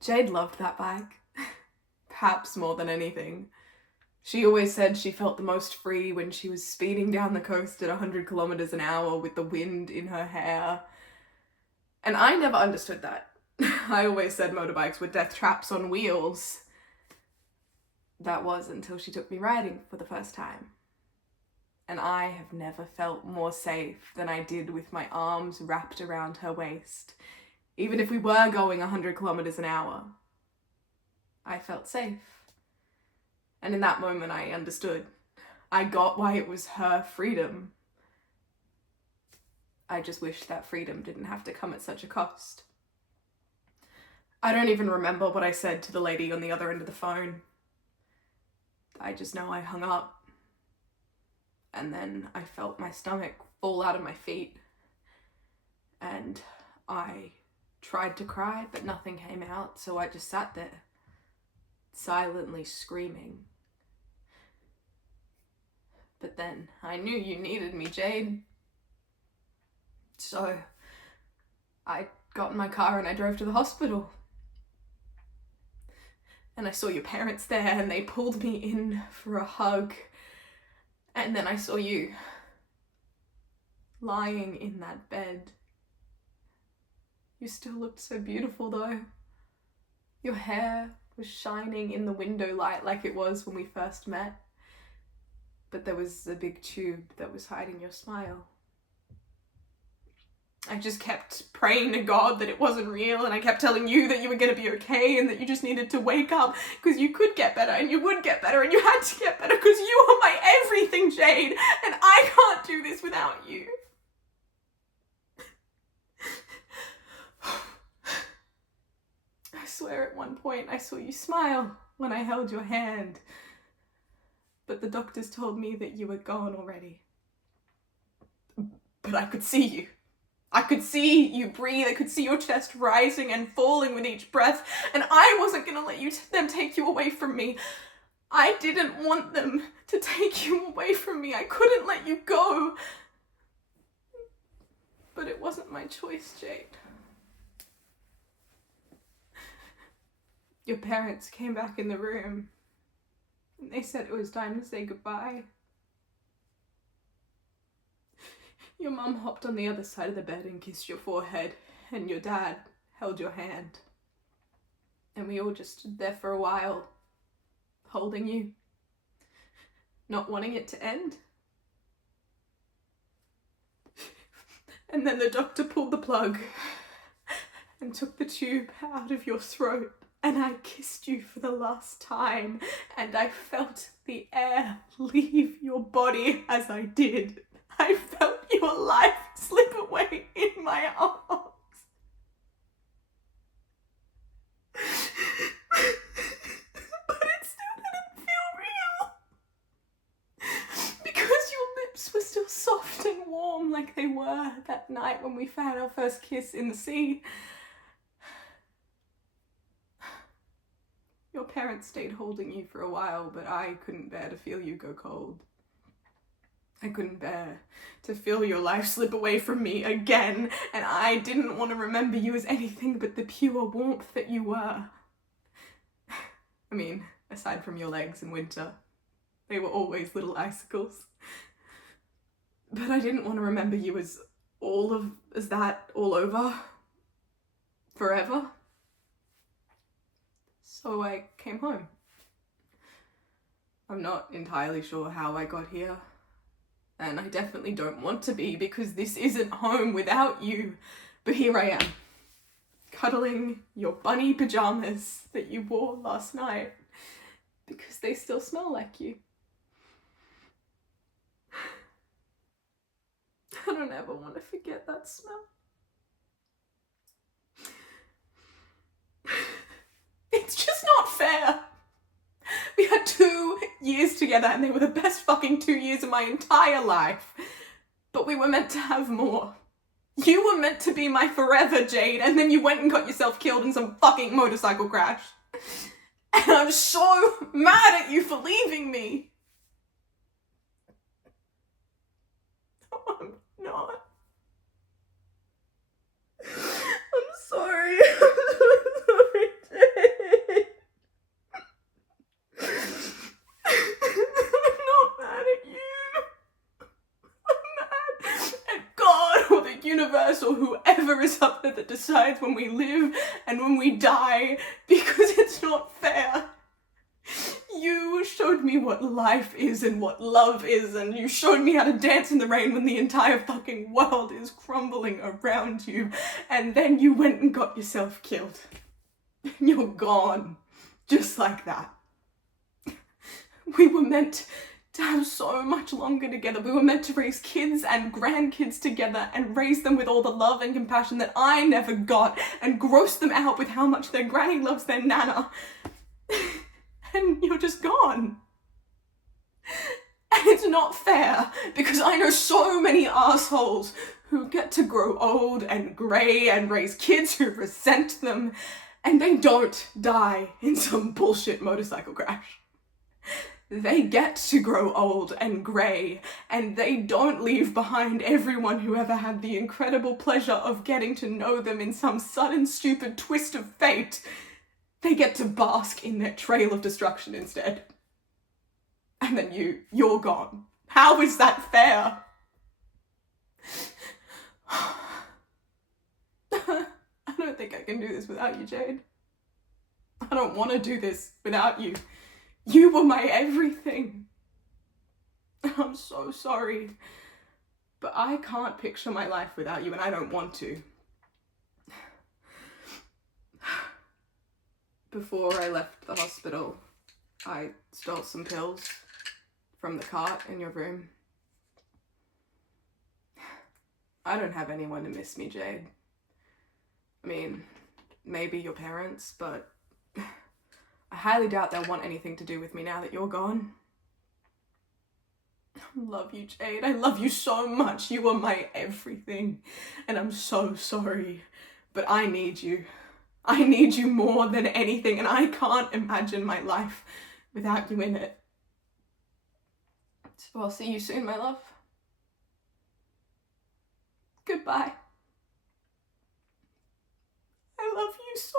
Jade loved that bike, perhaps more than anything. She always said she felt the most free when she was speeding down the coast at 100 kilometers an hour with the wind in her hair. And I never understood that. I always said motorbikes were death traps on wheels. That was until she took me riding for the first time. And I have never felt more safe than I did with my arms wrapped around her waist. Even if we were going 100 kilometers an hour, I felt safe. And in that moment I understood. I got why it was her freedom. I just wish that freedom didn't have to come at such a cost. I don't even remember what I said to the lady on the other end of the phone. I just know I hung up. And then I felt my stomach fall out of my feet. And I tried to cry, but nothing came out, so I just sat there, silently screaming. But then I knew you needed me, Jade. So I got in my car and I drove to the hospital. And I saw your parents there and they pulled me in for a hug. And then I saw you lying in that bed. You still looked so beautiful though. Your hair was shining in the window light like it was when we first met. But there was a big tube that was hiding your smile. I just kept praying to God that it wasn't real, and I kept telling you that you were going to be okay and that you just needed to wake up because you could get better and you would get better and you had to get better because you are my everything, Jade, and I can't do this without you. I swear at one point I saw you smile when I held your hand, but the doctors told me that you were gone already. But I could see you. I could see you breathe, I could see your chest rising and falling with each breath, and I wasn't gonna let them take you away from me. I didn't want them to take you away from me. I couldn't let you go. But it wasn't my choice, Jade. Your parents came back in the room, and they said it was time to say goodbye. Your mum hopped on the other side of the bed and kissed your forehead, and your dad held your hand. And we all just stood there for a while, holding you, not wanting it to end. And then the doctor pulled the plug and took the tube out of your throat, and I kissed you for the last time, and I felt the air leave your body as I did. I felt your life slip away in my arms. But it still didn't feel real. Because your lips were still soft and warm like they were that night when we had our first kiss in the sea. Your parents stayed holding you for a while, but I couldn't bear to feel you go cold. I couldn't bear to feel your life slip away from me again, and I didn't want to remember you as anything but the pure warmth that you were. I mean, aside from your legs in winter, they were always little icicles. But I didn't want to remember you as that all over, forever. So I came home. I'm not entirely sure how I got here. And I definitely don't want to be, because this isn't home without you. But here I am, cuddling your bunny pajamas that you wore last night, because they still smell like you. I don't ever want to forget that smell. It's just not fair. We had 2 years together and they were the best fucking 2 years of my entire life. But we were meant to have more. You were meant to be my forever, Jade, and then you went and got yourself killed in some fucking motorcycle crash. And I'm so mad at you for leaving me. No, I'm not. I'm sorry. I'm so sorry, Jade. or whoever is up there that decides when we live and when we die, because it's not fair. You showed me what life is and what love is, and you showed me how to dance in the rain when the entire fucking world is crumbling around you, and then you went and got yourself killed. You're gone. Just like that. We were meant to have so much longer together. We were meant to raise kids and grandkids together and raise them with all the love and compassion that I never got, and gross them out with how much their granny loves their nana. And you're just gone. And it's not fair, because I know so many assholes who get to grow old and grey and raise kids who resent them, and they don't die in some bullshit motorcycle crash. They get to grow old and grey, and they don't leave behind everyone who ever had the incredible pleasure of getting to know them in some sudden stupid twist of fate. They get to bask in their trail of destruction instead. And then you're gone. How is that fair? I don't think I can do this without you, Jade. I don't want to do this without you. You were my everything. I'm so sorry. But I can't picture my life without you, and I don't want to. Before I left the hospital, I stole some pills from the cart in your room. I don't have anyone to miss me, Jade. I mean, maybe your parents, but I highly doubt they'll want anything to do with me now that you're gone. I love you, Jade. I love you so much. You are my everything. And I'm so sorry, but I need you. I need you more than anything, and I can't imagine my life without you in it. So I'll see you soon, my love. Goodbye. I love you so